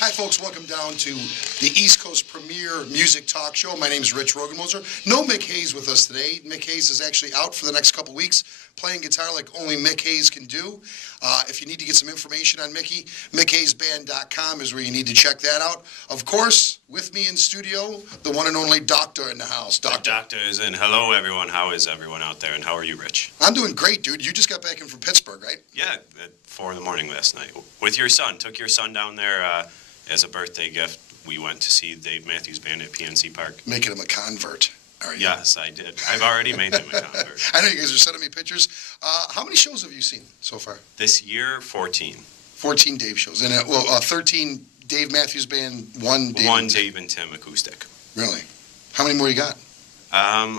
Hi, folks. Welcome down to the East Coast premier music talk show. My name is Rich Rogenmoser. No Mick Hayes with us today. Mick Hayes is actually out for the next couple weeks, playing guitar like only Mick Hayes can do. If you need to get some information on Mickey, MickHayesBand.com is where you need to check that out. Of course, with me in studio, the one and only Doctor in the house. Doctor. The Doctor is in. Hello, everyone. How is everyone out there, and how are you, Rich? I'm doing great, dude. You just got back in from Pittsburgh, right? Yeah, at 4 in the morning last night. With your son. Took your son down there as a birthday gift. We went to see Dave Matthews Band at PNC Park. Making him a convert. Are you? Yes, I did. I've already made him a convert. I know you guys are sending me pictures. How many shows have you seen so far? This year, 14. 14 Dave shows. And 13 Dave Matthews Band, one Dave and Tim acoustic. Really? How many more you got?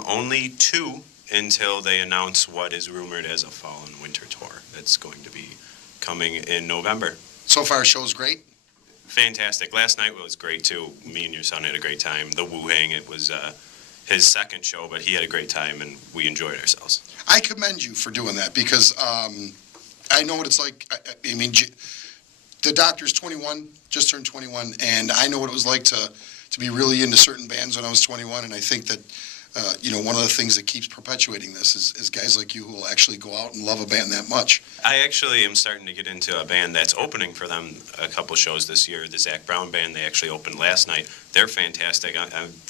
Only 2 until they announce what is rumored as a fall and winter tour that's going to be coming in November. So far, show's great? Fantastic. Last night was great, too. Me and your son had a great time. The Wu-Hang, it was his second show, but he had a great time, and we enjoyed ourselves. I commend you for doing that because I know what it's like. I mean, the Doctor's 21, just turned 21, and I know what it was like to be really into certain bands when I was 21, and I think that, one of the things that keeps perpetuating this is guys like you who will actually go out and love a band that much. I actually am starting to get into a band that's opening for them a couple shows this year. The Zach Brown Band, they actually opened last night. They're fantastic.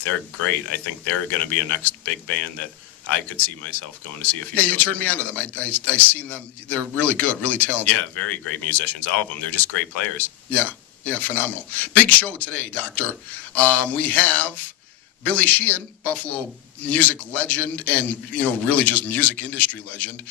They're great. I think they're going to be a next big band that I could see myself going to see a few shows. Yeah, you turned me on to them. I seen them. They're really good, really talented. Yeah, very great musicians, all of them. They're just great players. Yeah, phenomenal. Big show today, Doctor. We have Billy Sheehan, Buffalo music legend and, really just music industry legend.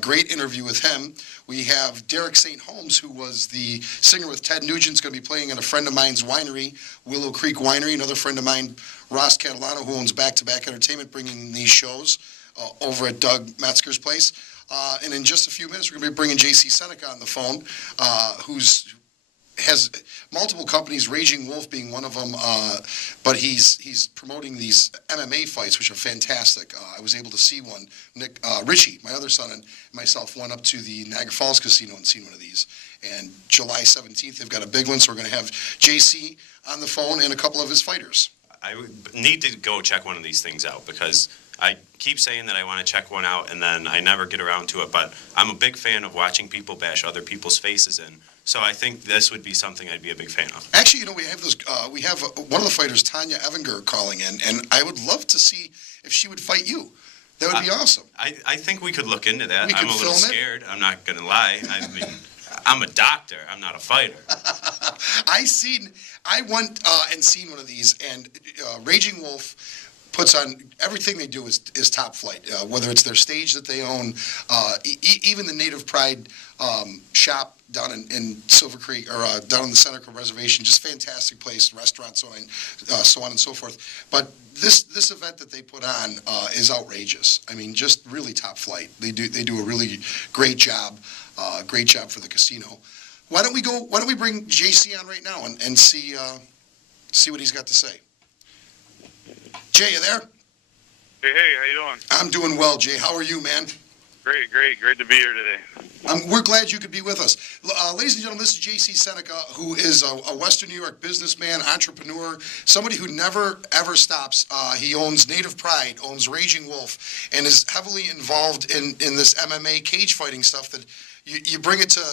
Great interview with him. We have Derek St. Holmes, who was the singer with Ted Nugent's going to be playing at a friend of mine's winery, Willow Creek Winery. Another friend of mine, Ross Catalano, who owns Back-to-Back Entertainment, bringing these shows over at Doug Metzger's place. And in just a few minutes, we're going to be bringing JC Seneca on the phone, has multiple companies, Raging Wolf being one of them, but he's promoting these MMA fights, which are fantastic. I was able to see one. Richie, my other son, and myself went up to the Niagara Falls Casino and seen one of these. And July 17th, they've got a big one, so we're going to have JC on the phone and a couple of his fighters. I need to go check one of these things out because I keep saying that I want to check one out, and then I never get around to it. But I'm a big fan of watching people bash other people's faces in. So I think this would be something I'd be a big fan of. Actually, we have this. We have one of the fighters, Tanya Evinger, calling in, and I would love to see if she would fight you. That would be awesome. I think we could look into that. I'm a little scared. I'm not going to lie. I mean, I'm a doctor. I'm not a fighter. I went and seen one of these, and Raging Wolf puts on everything they do is top flight. Whether it's their stage that they own, even the Native Pride shop down in Silver Creek or down in the Seneca Reservation, just fantastic place, restaurant, so on and so forth. But this event that they put on is outrageous. I mean, just really top flight. They do a really great job. Great job for the casino. Why don't we bring JC on right now and see what he's got to say. Jay, you there? Hey, how you doing? I'm doing well, Jay. How are you, man? Great to be here today. We're glad you could be with us. Ladies and gentlemen, this is JC Seneca, who is a Western New York businessman, entrepreneur, somebody who never, ever stops. He owns Native Pride, owns Raging Wolf, and is heavily involved in this MMA cage fighting stuff that you bring it to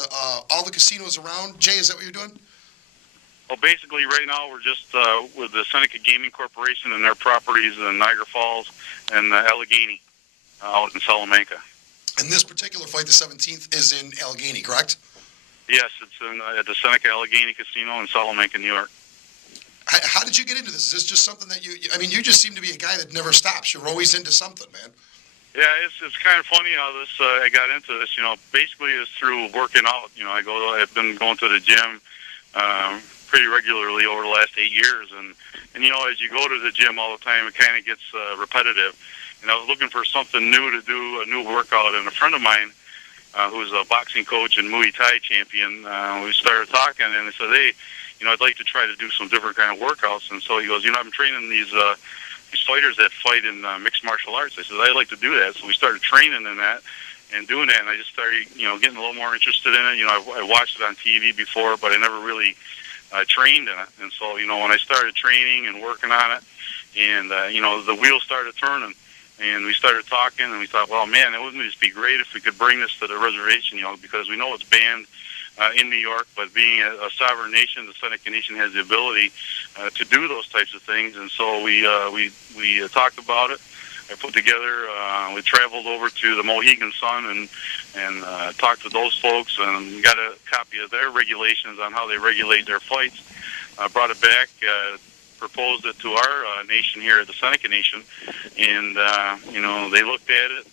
all the casinos around. Jay, is that what you're doing? Well, basically, right now we're just with the Seneca Gaming Corporation and their properties in Niagara Falls and Allegany out in Salamanca. And this particular fight, the 17th, is in Allegany, correct? Yes, it's at the Seneca Allegany Casino in Salamanca, New York. How did you get into this? Is this just something that you just seem to be a guy that never stops. You're always into something, man. Yeah, it's kind of funny how I got into this. Basically it's through working out. I've been going to the gym pretty regularly over the last 8 years, and as you go to the gym all the time, it kind of gets repetitive. And I was looking for something new to do, a new workout, and a friend of mine who's a boxing coach and Muay Thai champion, we started talking, and I said, hey, I'd like to try to do some different kind of workouts. And so he goes, I'm training these fighters that fight in mixed martial arts. I said, I'd like to do that. So we started training in that and doing that, and I just started, getting a little more interested in it. I watched it on TV before, but I never really trained in it. And so, when I started training and working on it, and, the wheels started turning, and we started talking, and we thought, well, man, it wouldn't just be great if we could bring this to the reservation, because we know it's banned in New York, but being a sovereign nation, the Seneca Nation has the ability to do those types of things. And so we talked about it. I put together, we traveled over to the Mohegan Sun and talked to those folks and got a copy of their regulations on how they regulate their fights. Brought it back, proposed it to our nation here at the Seneca Nation, and they looked at it.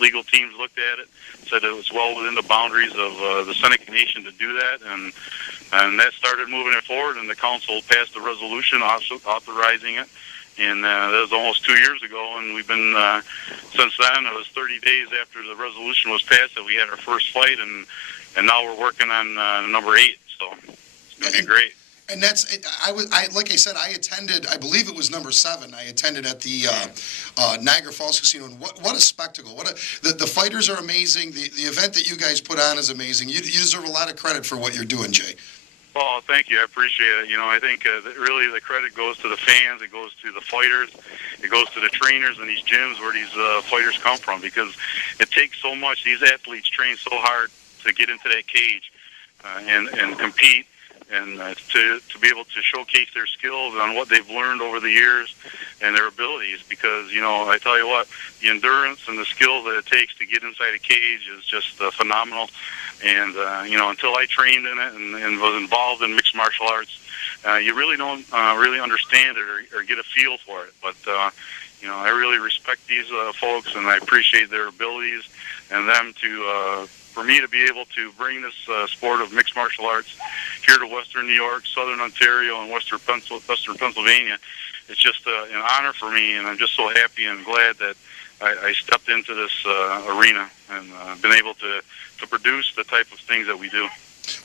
Legal teams looked at it, said it was well within the boundaries of the Seneca Nation to do that, and that started moving it forward. And the council passed a resolution also authorizing it. And that was almost 2 years ago, and we've been, since then, it was 30 days after the resolution was passed that we had our first fight, and now we're working on number 8, so it's going to be great. And that's, like I said, I attended, I believe it was number 7. I attended at the Niagara Falls Casino, and what a spectacle. The fighters are amazing. The event that you guys put on is amazing. You deserve a lot of credit for what you're doing, Jay. Well, thank you. I appreciate it. I think that really the credit goes to the fans. It goes to the fighters. It goes to the trainers in these gyms where these fighters come from, because it takes so much. These athletes train so hard to get into that cage and compete, and to be able to showcase their skills on what they've learned over the years and their abilities. Because, I tell you what, the endurance and the skill that it takes to get inside a cage is just phenomenal. And, until I trained in it and was involved in mixed martial arts, you really don't really understand it or get a feel for it. But, I really respect these folks, and I appreciate their abilities and them for me to be able to bring this sport of mixed martial arts here to Western New York, Southern Ontario, and Western Pennsylvania. It's just an honor for me, and I'm just so happy and glad that I stepped into this arena and been able to produce the type of things that we do.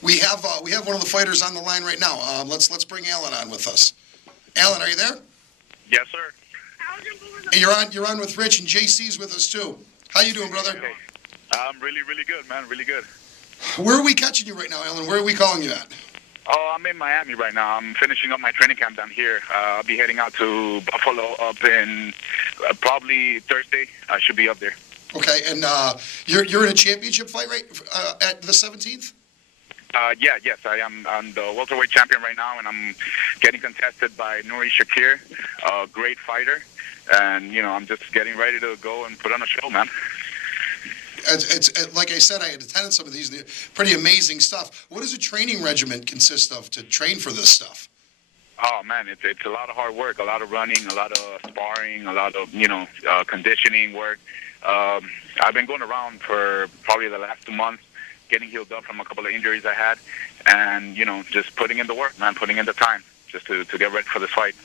We have one of the fighters on the line right now. Let's bring Alan on with us. Alan, are you there? Yes, sir. Hey, you're on with Rich, and JC's with us too. How you doing, brother? I'm really, really good, man. Really good. Where are we catching you right now, Alan? Where are we calling you at? Oh, I'm in Miami right now. I'm finishing up my training camp down here. I'll be heading out to Buffalo up in probably Thursday. I should be up there. Okay, and you're in a championship fight, right, at the 17th? Yes, I am. I'm the welterweight champion right now, and I'm getting contested by Nuri Shakir, a great fighter. And, I'm just getting ready to go and put on a show, man. It's like I said, I had attended some of these, pretty amazing stuff. What does a training regimen consist of to train for this stuff? Oh, man, it's a lot of hard work, a lot of running, a lot of sparring, a lot of, conditioning work. I've been going around for probably the last 2 months, getting healed up from a couple of injuries I had, and, just putting in the work, man, putting in the time just to get ready for this fight.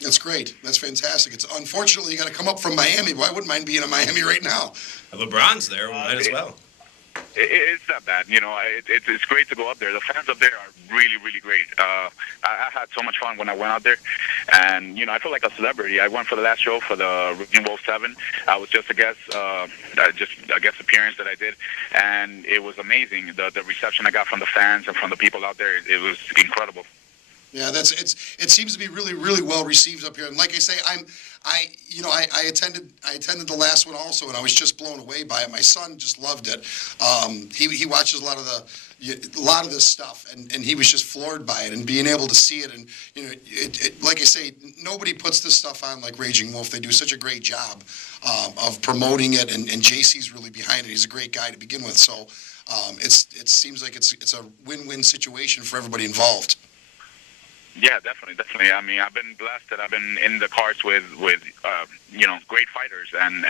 That's great. That's fantastic. It's unfortunately you got to come up from Miami, but I wouldn't mind being in Miami right now. LeBron's there. We might as well. It's not bad. It's great to go up there. The fans up there are really, really great. I had so much fun when I went out there, and I feel like a celebrity. I went for the last show for the Rogenmoser 7. I was just a guest, guest appearance that I did, and it was amazing. The reception I got from the fans and from the people out there, it was incredible. Yeah, it seems to be really, really well received up here. And like I say, I attended the last one also, and I was just blown away by it. My son just loved it. He watches a lot of this stuff, and he was just floored by it and being able to see it. And like I say, nobody puts this stuff on like Raging Wolf. They do such a great job of promoting it, and JC's really behind it. He's a great guy to begin with. So it seems like it's a win-win situation for everybody involved. Yeah, definitely. I mean, I've been blessed that I've been in the cards with great fighters, and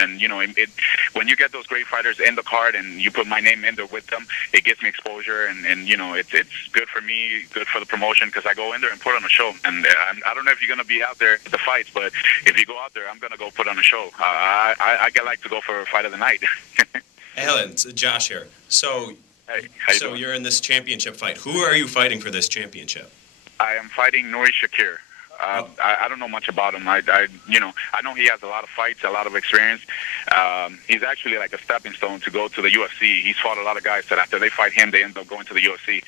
when you get those great fighters in the card and you put my name in there with them, it gives me exposure, and it's good for me, good for the promotion, because I go in there and put on a show. And I don't know if you're gonna be out there at the fights, but if you go out there, I'm gonna go put on a show. I like to go for a fight of the night. Alan, it's Josh here. So, hey, how you so doing? you're in this championship fight. Who are you fighting for this championship? I am fighting Nuri Shakir. I don't know much about him. I know he has a lot of fights, a lot of experience. He's actually like a stepping stone to go to the UFC. He's fought a lot of guys that after they fight him, they end up going to the UFC.